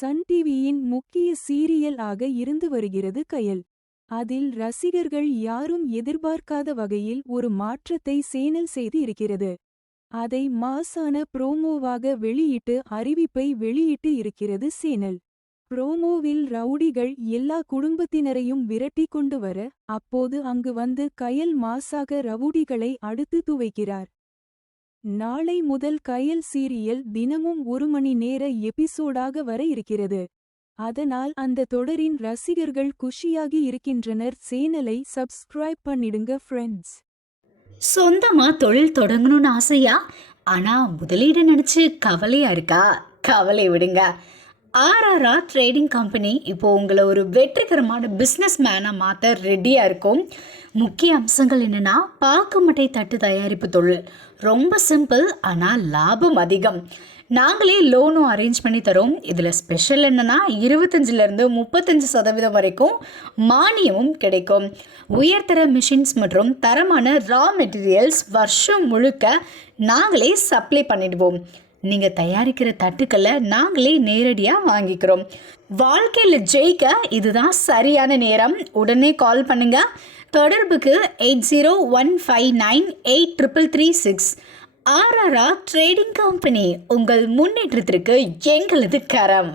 Sun டிவியின் முக்கிய serial ஆக இருந்து வருகிறது கயல். அதில் ரசிகர்கள் யாரும் எதிர்பார்க்காத வகையில் ஒரு மாற்றத்தை சேனல் செய்து இருக்கிறது. அதை மாசான ப்ரோமோவாக வெளியிட்டு அறிவிப்பை வெளியிட்டு இருக்கிறது சேனல். ப்ரோமோவில் ரவுடிகள் எல்லா குடும்பத்தினரையும் விரட்டி கொண்டு வர, அப்போது அங்கு வந்து கயல் மாசாக ரவுடிகளை அடுத்து துவைக்கிறார். நாளை முதல் கயல் சீரியல் தினமும் 1 மணி நேர எபிசோடாக வர இருக்கிறது. அதனால் அந்த தொடரின் ரசிகர்கள் குஷியாகி இருக்கின்றனர். சேனலை சப்ஸ்கிரைப் பண்ணிடுங்க ஃப்ரெண்ட்ஸ். சொந்தமா தொழில் தொடங்கணும்னு ஆசையா? ஆனா முதலீடு நினைச்சு கவலையா இருக்கா? கவலை விடுங்க. ஆர்ஆர்ஆர் ட்ரேடிங் கம்பெனி இப்போ உங்களை ஒரு வெற்றிகரமான பிஸ்னஸ் மேனாக மாற்ற ரெடியாக இருக்கும். முக்கிய அம்சங்கள் என்னென்னா, பாக்குமட்டை தட்டு தயாரிப்பு தொழில் ரொம்ப சிம்பிள், ஆனால் லாபம் அதிகம். நாங்களே லோனும் அரேஞ்ச் பண்ணி தரோம். இதில் ஸ்பெஷல் என்னென்னா 25% 35% வரைக்கும் மானியமும் கிடைக்கும். உயர்தர மிஷின்ஸ் மற்றும் தரமான ரா மெட்டீரியல்ஸ் வருஷம் முழுக்க நாங்களே சப்ளை பண்ணிடுவோம். நீங்கள் தயாரிக்கிற தட்டுக்களை நாங்களே நேரடியாக வாங்கிக்கிறோம். வாழ்க்கையில் ஜெயிக்க இதுதான் சரியான நேரம். உடனே கால் பண்ணுங்க. தொடர்புக்கு 8015983336. ஆர்ஆர்ஆர் ட்ரேடிங் கம்பெனி, உங்கள் முன்னேற்றத்திற்கு எங்களது கரம்.